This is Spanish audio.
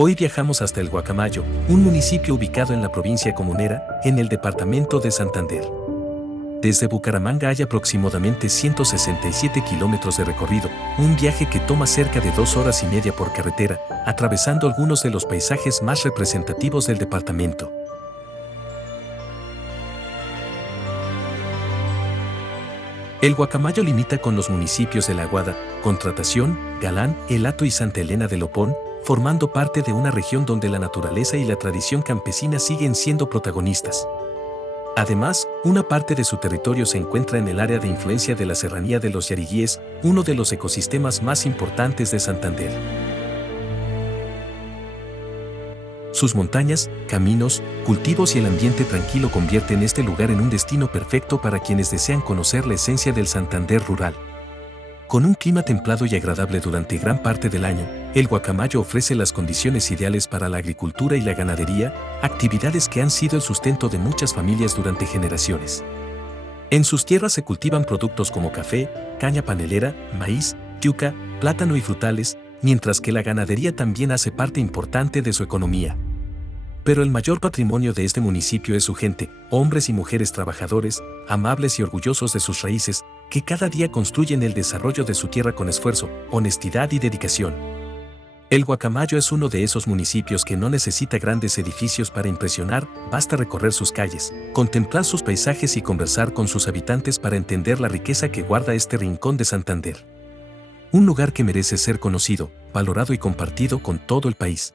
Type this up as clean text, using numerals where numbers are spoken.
Hoy viajamos hasta el Guacamayo, un municipio ubicado en la provincia Comunera, en el departamento de Santander. Desde Bucaramanga hay aproximadamente 167 kilómetros de recorrido, un viaje que toma cerca de 2 horas y media por carretera, atravesando algunos de los paisajes más representativos del departamento. El Guacamayo limita con los municipios de La Aguada, Contratación, Galán, El Hato y Santa Elena de Lopón, formando parte de una región donde la naturaleza y la tradición campesina siguen siendo protagonistas. Además, una parte de su territorio se encuentra en el área de influencia de la Serranía de los Yariguíes, uno de los ecosistemas más importantes de Santander. Sus montañas, caminos, cultivos y el ambiente tranquilo convierten este lugar en un destino perfecto para quienes desean conocer la esencia del Santander rural. Con un clima templado y agradable durante gran parte del año, el Guacamayo ofrece las condiciones ideales para la agricultura y la ganadería, actividades que han sido el sustento de muchas familias durante generaciones. En sus tierras se cultivan productos como café, caña panelera, maíz, yuca, plátano y frutales, mientras que la ganadería también hace parte importante de su economía. Pero el mayor patrimonio de este municipio es su gente, hombres y mujeres trabajadores, amables y orgullosos de sus raíces, que cada día construyen el desarrollo de su tierra con esfuerzo, honestidad y dedicación. El Guacamayo es uno de esos municipios que no necesita grandes edificios para impresionar, basta recorrer sus calles, contemplar sus paisajes y conversar con sus habitantes para entender la riqueza que guarda este rincón de Santander. Un lugar que merece ser conocido, valorado y compartido con todo el país.